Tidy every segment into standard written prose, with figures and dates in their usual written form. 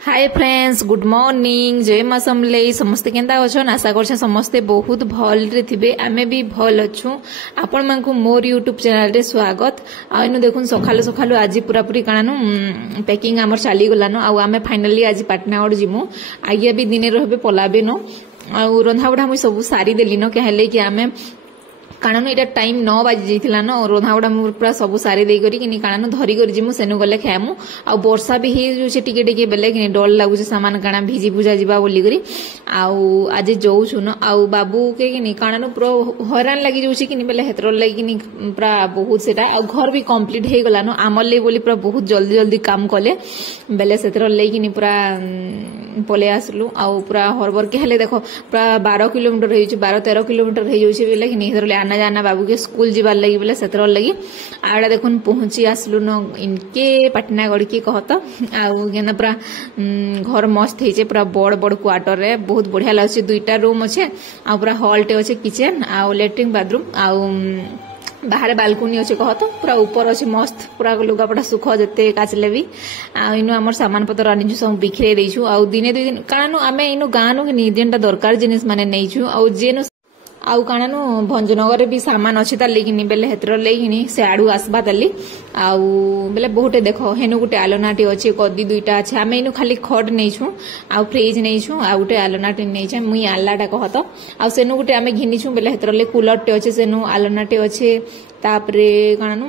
Hi friends, good morning. जय माँ समलेई। समस्ते केंता अछन? आशा कर समस्ते बहुत भल रे थिबे। आमे भी भल अच्छू। आपण मान को मोर यूट्यूब चैनल रे स्वागत। आ इनु देखुन सखालु सखालु आज पूरा पूरी कानानु पैकिंग हमर चाली गलानो। आ आमे फाइनली आज पाटनागढ़ जिमु। आगे भी दिने रहबे पलाबे नो। आ रंधा बढा मु सब सारी देली नो के हेले कि आमे कारण इटा टाइम 9 बाजी जाइथिला न रोधा उडा मु पूरा सब सारी देई करी किनी कारण धरी करी जिमु सेनु गले खामु। आ वर्षा भी हे जो से टिके टिके बेले किनी डर लागु से सामान काना भिजी बुझा जिबा बोली करी आ आज जाऊ छु न आ बाबू के किनी कारण पूरा हैरान लागि जाउ छी किनी बेले हेतर लागि किनी पूरा बहुत सेटा आ घर भी कंप्लीट हे गला न आमले बोली पूरा बहुत जल्दी जल्दी काम कले बेले सेतर लागि किनी पूरा पले आसलु आ पूरा हरबर के हेले देखो पूरा 12 किलोमीटर हे 12-13 किलोमीटर हे जाउ छी बेले किनी हेतर आना जाना बाबू के स्कूल जीवार लगी बोले सेतर लगी आड़ा देखुन पहुंची आसलु न इनके पाटनागढ़ के कहत आ पूरा घर मस्त हे पूरा बड़ बड़ क्वार्टर रे बहुत बढ़िया लागছে। दुईटा रूम अच्छे आ पूरा हॉल टे अच्छे किचन आ लैट्रिन बाथरूम आ बाहर बालकनी अच्छे कहत पूरा ऊपर अच्छे मस्त पूरा लुगापटा सुख जिते काचले भी आ इनु हमर सामान पत्र आनी सब बिखरे देछु आ दिने दुई दिन कारण आमे इनु गानु कि जेनटा दरकार जिनिस माने नेछु आ जेनु आउ कानानु भंजनगर भी सामान अच्छी तार लेकिन बेले हेतर लेकिन से आड़ू आसबा ताली आउ बेले बहुत देखो हेनु गुटे आलनाटी अच्छे कदी दुईटा अच्छे आमे इनु खाली खट नहींछु आउ फ्रिज नहींछु आ गुटे आलनाटी नहींछे मुई आलाटा कहत आ सेनु गुटे आमे घिनिछु बेले हेतर ले कूलर टे अच्छे सेनु आलनाटी अच्छे तापरे कानानु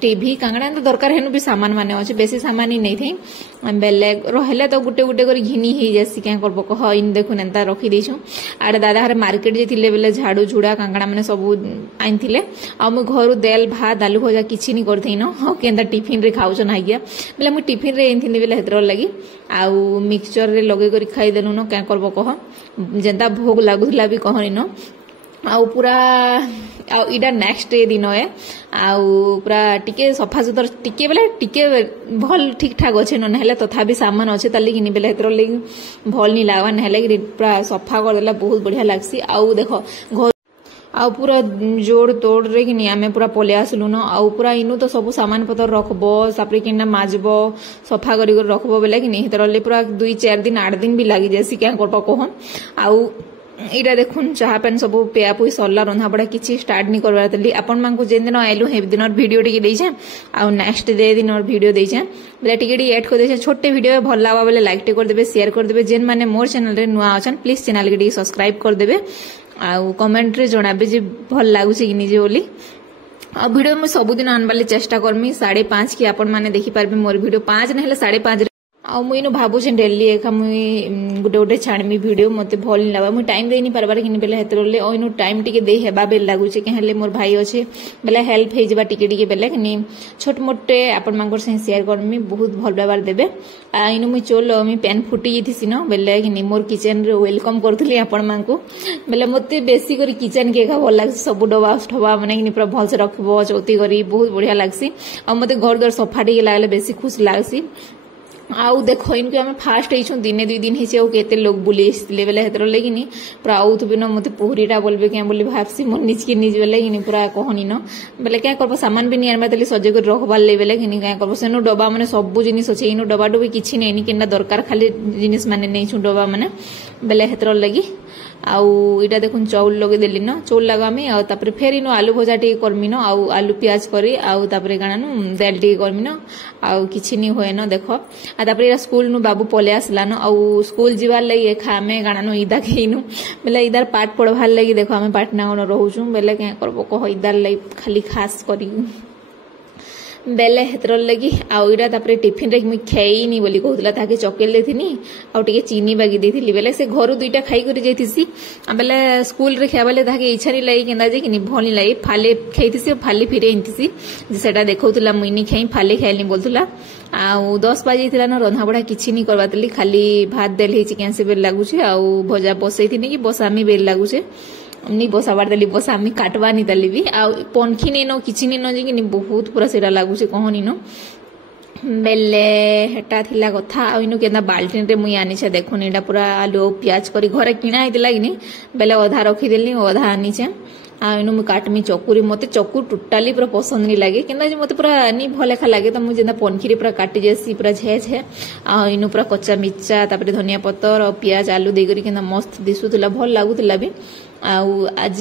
टीवी कांगड़ा तो दरकार हेनु भी सामान माने अच्छे बेसी सामान ही नहीं थी बेले रहले तो गुटे गुटे कर घिनी ही जैसी क्या करबो कह इन देखुन एंता रखी देछु आड़े दादा हरे मार्केट जे थिले बेले झाड़ू झुड़ा कांगड़ा माने सब आइन थिले आ मु घरु देल भात आलू भजा किछि नि करथि न हो केंदा टिफिन रे खाउ छन आगिया बेले मु टिफिन रे एंथिले बेले हेतर लगी आ मिक्सचर रे लगे करी खाई देनु न क्या करबो कह जेंता भोग लागुला भी कहनी न आउ पूरा इटा नेक्स्ट दिन है आउ पूरा टिके सफा सुतर टिके बेले टिके भल ठीक ठाक अच्छे नहेले तथापि सामान अच्छे ताली किनी बेले हेतर लगी भल नहीं लागवा नहेले पूरा सफा कर देला बहुत बढ़िया लागसी आउ देखो घर आउ पूरा जोड़ तोड़ रे किनी आमे पूरा पले आसलु न आउ पूरा इनु तो सब सामान पतर रखबो सापरे किना माजबो सफा करी कर रखबो बेले किनी हेतर ले पूरा 2-4 दिन 8 दिन भी लागी जैसी क्या करबो कहम आउ इटा देखुन चाहा पेन सब पेया पुई सरला रंधा बड़ा किछि स्टार्ट नहीं करबार तली आपण मान को जेन दिन आइलु हे दिन वीडियो टिके देइछे आ नेक्स्ट डे दिन और वीडियो देइछे बेले टिके ऐड कर देइछे छोटे वीडियो भल लावा बेले लाइक टे कर देबे शेयर कर देबे जेन माने मोर चैनल रे नुआ अछन प्लीज चैनल के टिके सब्सक्राइब कर देबे आ कमेंट रे जणाबे जे भल लागुछि कि निजे बोली आ वीडियो में सबुदिन आनबाले चेष्टा करमी 5:30 की आपण माने देखि पारबे मोर वीडियो 5 नहेले 5:30 आ मुई नो भाबुछे डेली एका मुई गुटे गुटे छाड़मी वीडियो मते भल नहीं लावा मुई टाइम देनी परबार किनी बेले हेतरले ओइनो टाइम टिके दे हेबा बेल लागुछे के हेले मोर भाई अछि बेले हेल्प हे जिबा टिके टिके बेले किनी छोट मोटे आपण मांगर से शेयर करमी बहुत भल व्यवहार देबे आ इनो मुई चोल मी पेन फुटी जिथिसी न बेले किनी मोर किचन रे वेलकम करथली आपण मांको बेले मते बेसी करी किचन के का भल लागसी सब डबा ठबा माने किनी पूरा भल से रखबो चौती करी बहुत बढ़िया लागसी आ मते घर घर सफा टिके लागले बेसी खुश लागसी आउ देखो इनको आम फास्ट हो दिने 2 दिन हो केते लोग बुले बेले हेतर लेकिन पूरा आउथबे न मते पुहरीटा बोलबे क्या बोली भाबसी मोर निज के निज बेले किनी पूरा कहनी न बेले क्या करबो सामान भी नहीं आनबा तली सजे कर रखबार ले बेले किनी क्या करबो सेनु डबा माने सब जिनिस अछि इनु डबा डबी किछि नेनी केना दरकार खाली जिनिस माने नै छु डबा माने बेले हेतर लगी आउ इटा देखुन चौल लगे देली न चौल लगामी आ तापर फेर इनो आलू भजा टी करमी न आउ आलू प्याज करी आउ तापर गाना न दाल टी करमी न आउ किछि नि होय न देखो आ तापर इरा स्कूल नु बाबू पले आसला न आउ स्कूल जीवार लगी खामे गाना न इदा खेइनु बेले इदार पाठ पढ़वार लगी देखो हमें पाटनागढ़ रहउछु बेले क्या करबो कह इदार लई खाली खास करी बेले हेतर लगी आउ इरा तापर टिफिन रे मुई खेइनी बोली कहउतला ताके चॉकलेट देथिनी आउ टिके चीनी बागी देथिली बेले से घरु दुईटा खाई करी जेथिसी बेले स्कूल रे खेबाले ताके इच्छा नि लागि केंदा जे किनी भल नि लागि फाले खेइथिसी फाले फिरे इंतिसी जे सेटा देखउतला मुई नि खेइ फाले खेलनी बोलतला आउ 10 बाजी थिला न रंधा बडा किछि नि करबातली खाली भात देल हे चिकन से बेल लागुछे आउ भजा बसैथिनी कि बसामी बेल लागुछे नहीं बसाबार देली बसामी काटवा नहीं देली भी आ पनखी नहीं नो किछि नहीं नो जे कि बहुत पूरा सेटा लागु से कहनी नो बेले हेटा थिला कथा आ इनु केना बाल्टीन रे मुई आनी छे देखो एटा पूरा आलू प्याज करी घरे किना हितला कि बेले आधा रखी देली आधा आनी छे आनु मु काटमी चकुरी मते चकु टोटाली पूरा पसंद नहीं लगे कि मते पूरा नहीं भल लेखा लगे तो मुझे पनखी पूरा काटी जासी पूरा झे झे आनु पूरा कच्चा मिर्चा तापर धनिया पतर और पियाज आलू देकर कि मस्त दिशुला भल लगुला भी आज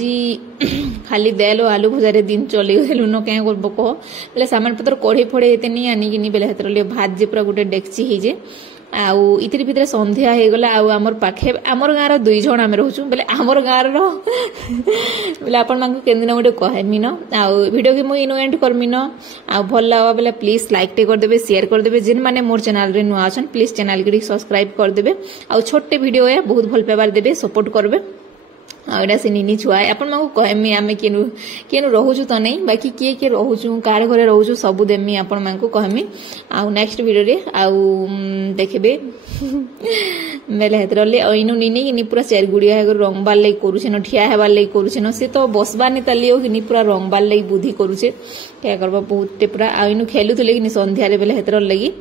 खाली देल आलू भजा दिन चली गलु न क्या कह बोले सामान पतर कढ़े फड़े हेते नहीं आनिकी बेले हेतर भाजी पूरा गोटे डेक्ची हो आउ इतिर भितर संध्या हो गला आमर पाखे आमर गाँव दुई जन आम रोचु बोले आमर गाँव बोले आपण मानक केदिन गोटे कहमी न वीडियो की मुझे एंड करमी न भल लगा बोले प्लीज लाइक टे करदे शेयर करदे जिन माने मोर चैनल रे नुआ अछन प्लीज चैनल के सब्सक्राइब करदे आ छोटे वीडियो है बहुत भल पेबार देबे सपोर्ट करबे आड़ा से निनी छुआ आपण मानक कहमी आमे केनु रहूछु तो नहीं बाकी किए किए रहूछु कार घरे रहूछु सब देमी आपण मानक कहमी आ नेक्स्ट वीडियो रे आ देखबे मेले हेतरले ओइनु निनी कि पूरा चार गुड़िया है रंग बार लई करूछे न ठिया हेबार लई करूछे न से तो बसबानी तलियो कि पूरा रंग बार लई बुद्धि करूछे क्या करबा बहुत पूरा आइनु खेलुथले कि संध्या रे बेले हेतर लगी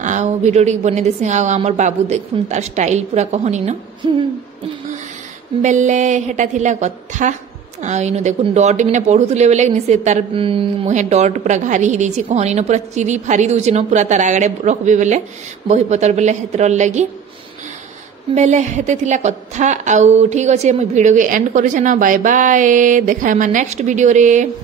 आ वीडियो टी बने देसी आ हमर बाबू देखुन तार स्टाइल पूरा कहनी न बेले हेटा थिला कथा इनु देखुन डट बिना पढ़ुले बेले से तार मुहे डट पूरा घारी ही देछि कहनी न पूरा चिरी फारी दउछि न पूरा तार आगड़े रखबे बेले बही पतर बेले हेतर लगी बेले हेते थिला कथा आउ ठीक अछि हम वीडियो के एंड करूछ न बाय बाय देखा हम नेक्स्ट वीडियो रे।